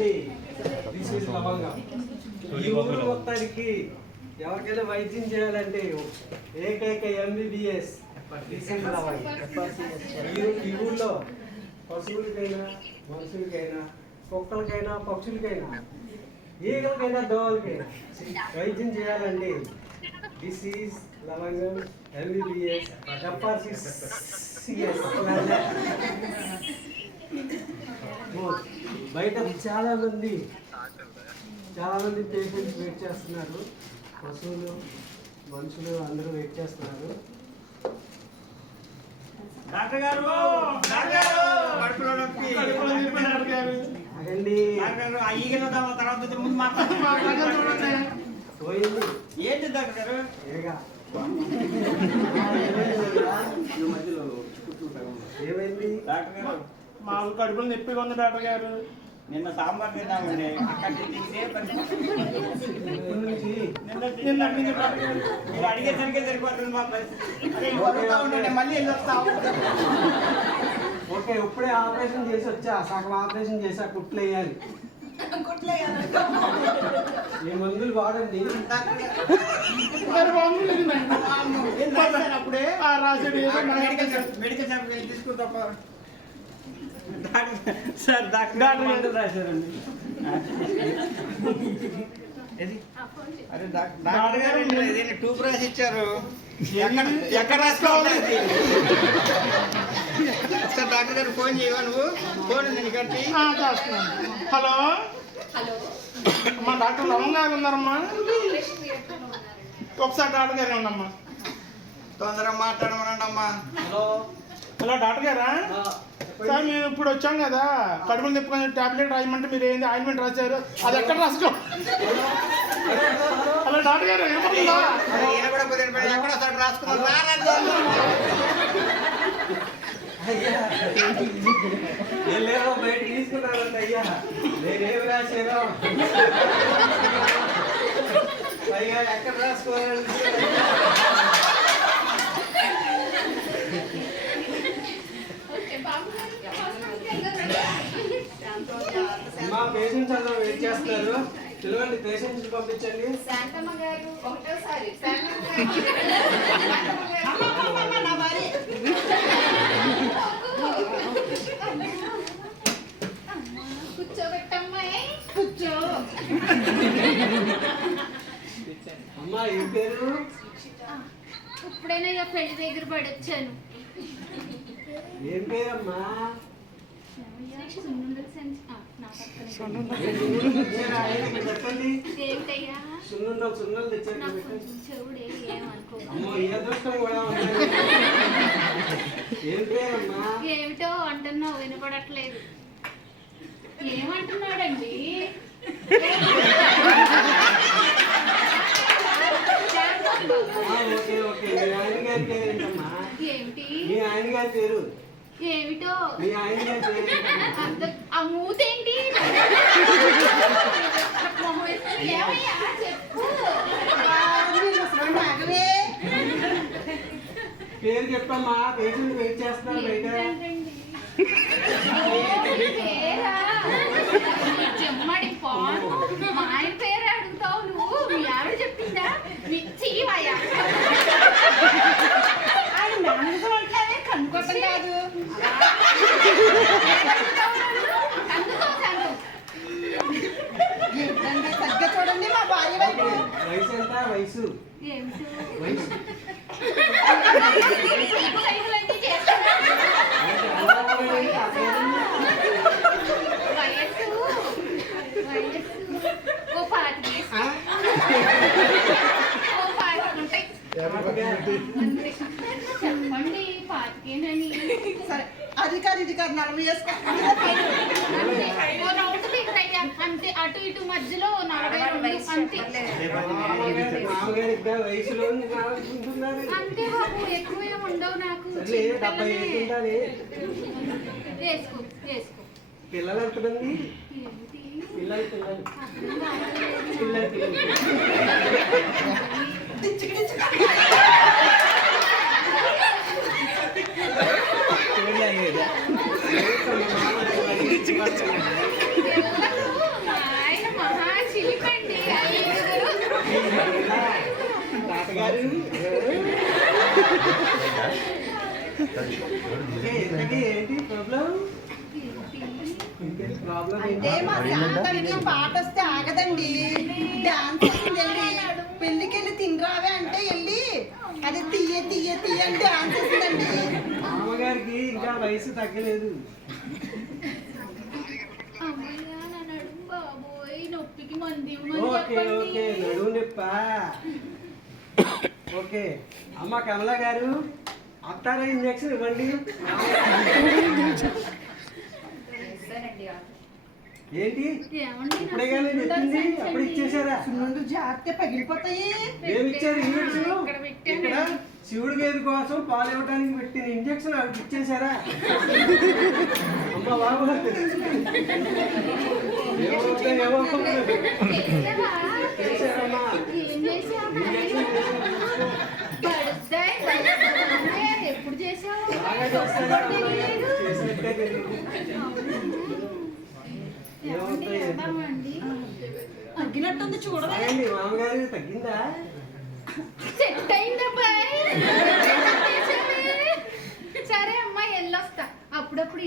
చేయాలండి. ఈ ఊరు మొత్తానికి ఎవరికైనా వైద్యం చేయాలంటే ఏకైక MBBS ఈ ఊళ్ళో పశువులకైనా మనుషులకైనా కుక్కలకైనా పక్షులకైనా ఈగలకైనా దోవలకైనా వైద్యం చేయాలండి. డిసీజ్ లవంగం MBBS బయట చాలా మంది పేషెంట్స్ వెయిట్ చేస్తున్నారు. పశువులు మనుషులు అందరూ వెయిట్ చేస్తున్నారు. డాక్టర్ గారు తర్వాత పోయింది ఏంటి డాక్టర్ గారు? ఏమైంది డాక్టర్ గారు? మాకు కడుపులు నొప్పిగా ఉంది డాక్టర్ గారు. నిన్న సాంబార్ తిన్నామండి. మీరు అడిగేసరికి సరిపోతుంది మా పరిస్థితి. మళ్ళీ వెళ్ళి వస్తాం. ఓకే, ఇప్పుడే ఆపరేషన్ చేసి వచ్చా. సగం ఆపరేషన్ చేసా. కుట్లు వేయాలి. ఈ మందులు వాడండి. అప్పుడే మెడికల్ షాప్ తీసుకుంటా సార్. డాక్టర్ మందులు రాశారండి. అరే డాక్టర్ గారు టూబ్ రాసి ఇచ్చారు. ఎక్కడ రాసుకోవాలి? సార్ డాక్టర్ గారు ఫోన్ చేయవా? నువ్వు ఫోన్ నేను కట్టి చేస్తున్నాను. హలో అమ్మా, డాక్టర్ లవంగా గారు ఉన్నారమ్మా? ఒకసారి డాక్టర్ గారు ఉండమ్మా. తొందరగా మాట్లాడమనండి అమ్మా. హలో డాక్టర్ గారా? సార్ మేము ఇప్పుడు వచ్చాం కదా, కడుపులు తిప్పుకొని టాబ్లెట్ రాయమంటే మీరు ఏంది ఆయింట్మెంట్ రాశారు, అది ఎక్కడ రాసుకో? హలో డాక్టర్ గారు ఏమవుతుందా? ఎక్కడ రాసుకున్నారు? లేదో బయట తీసుకున్నారంట. అయ్యా నేనేమి రాశాను పైగా ఎక్కడ రాసుకోవాలంటే మా పేషెంట్స్ అందరూ వెయిట్ చేస్తున్నారు. పిలవండి, పేషెంట్స్ పంపించండి. శాంతమ్మ గారు ఒకటోసారి కూర్చోబెట్టమ్మాయి, కూర్చో. అమ్మా ఏం పేరు? ఇప్పుడైనా పెళ్లి దగ్గర పడొచ్చాను. ఏం పేరమ్మా? సున్నుండలు తెచ్చారు. ఏ అదృష్టం కూడా ఉంది. ఏం పేరమ్మా? ఏమిటో అంటున్నావు, వినపడట్లేదు. ఏమంటున్నాడండి? ఓకే ఓకే, మీ ఆయన గారి పేరు ఏంటమ్మా? ఏమిటి మీ ఆయన గారి పేరు ఏమిటో? మీ ఆయన గారి పేరు ఏంటమ్మా? ఆ మూతేంటి? ఏమయ్యా చెప్పు. పేరు చెప్పమ్మా, పేషెంట్ వెయిట్ చేస్తున్నారు బయట. చెమ్మడి పాను, మా ఆయన పేరు అడుగుతావు నువ్వు? మీ ఆవిడ చెప్పిందా? చీవయ్యా కనుకోసం కాదు. సరిగ్గా చూడండి మా భార్య వైపు. వయసు ఎంత? వయసు వయసు చెప్పండి, పాతికేనని. సరే, అది కాదు ఇది కాదు, 40 వేసుకో. అంతే, అటు ఇటు మధ్యలో 42 అంతే. అంతే బాబు, ఎక్కువ ఏమి ఉండవు నాకు. వేసుకో వేసుకో. పిల్లలు ఎంతమంది? పిల్లలు పిల్లలు పిల్లలు పిల్లలు అత్తగారు ఇంతకీ ఏంటి ప్రాబ్లం ప్రాబ్లం అంటే ఏంటి మా శాంతకి పాట వస్తే ఆగదండి. డాన్స్ వేసిందండి. పెళ్ళికి వెళ్ళి తినరావే అంటే వెళ్ళి అది తీయ తీయ తీయ అని డాన్స్ వేసిందండి. అమ్మగారికి ఇంకా వయసు తగ్గలేదు. అమ్మయ్య, నా నడుము బాబోయ్, నొప్పికి మంది ఇవ్వమని ఓకే ఓకే చెప్పండి. నడువు నొప్పా ఓకే అమ్మ కమలా గారు అత్తారా ఇంజక్షన్ ఇవ్వండి. ఏంటి ఏమండి, ఇప్పుడే కానీ చెప్పింది అప్పుడు ఇచ్చేసారా? ముందు జాగ్రత్త పగిలిపోతాయి. ఏమి ఇచ్చారు ఇంజక్షన్? ఇక్కడ పెట్టాను. ఇక్కడ శివుడి గేది కోసం పాలు ఇవ్వడానికి పెట్టిన ఇంజక్షన్ ఆవిడకి ఇచ్చేసారా? అమ్మ బాబు ఏమో చేసావా? చేశారమ్మా. ఏం చేసావు? ఇంజక్షన్ బర్త్డే, బర్త్డే, ఎప్పుడు చేసావు? బాగా చేస్తారా? తెలియలేదు. చేసినట్టే తెలియదు. ఏమండి, వెళ్దామండి? తగ్గినట్టుంది చూడవే. ఆగండి, మామగారు తగ్గిందా? సెట్ అయిందబ్బాయి. సరే అమ్మా, వెళ్ళొస్తా. అప్పుడప్పుడు